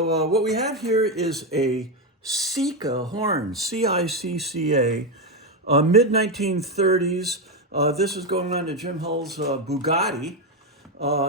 What we have here is a Cicca horn, C-I-C-C-A, mid-1930s. This is going on to Jim Hull's Bugatti.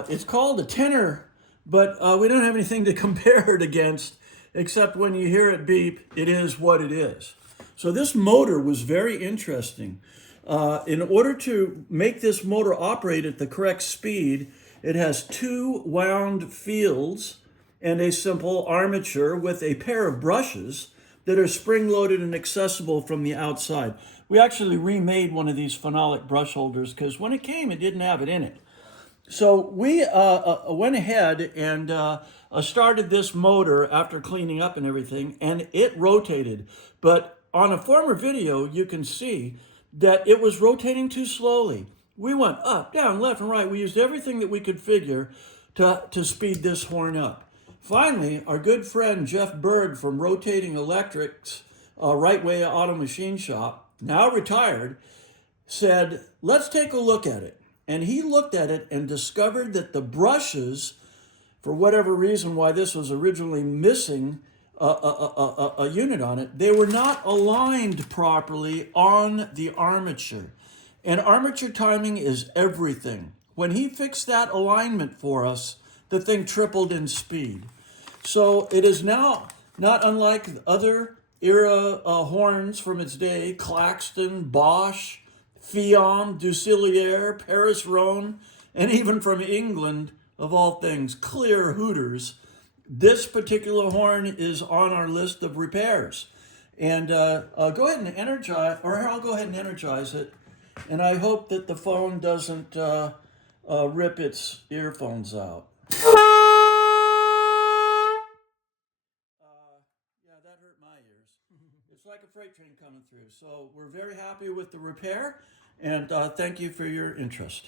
It's called a tenor, but we don't have anything to compare it against, except when you hear it beep, it is what it is. So this motor was very interesting. In order to make this motor operate at the correct speed, it has two wound fields and a simple armature with a pair of brushes that are spring-loaded and accessible from the outside. We actually remade one of these phenolic brush holders because when it came, it didn't have it in it. So we went ahead and started this motor after cleaning up and everything, and it rotated. But on a former video, you can see that it was rotating too slowly. We went up, down, left, and right. We used everything that we could figure to speed this horn up. Finally, our good friend Jeff Berg from Rotating Electric's Riteway Auto Machine Shop, now retired, said, let's take a look at it. And he looked at it and discovered that the brushes, for whatever reason why this was originally missing a unit on it, they were not aligned properly on the armature. And armature timing is everything. When he fixed that alignment for us, the thing tripled in speed. So it is now not unlike other era horns from its day, Claxton, Bosch, Fiam, Ducilier, Paris Rhone, and even from England, of all things, Clear Hooters. This particular horn is on our list of repairs. And go ahead and energize, or I'll go ahead and energize it. And I hope that the phone doesn't rip its earphones out. Yeah, that hurt my ears. It's like a freight train coming through. So we're very happy with the repair, and thank you for your interest.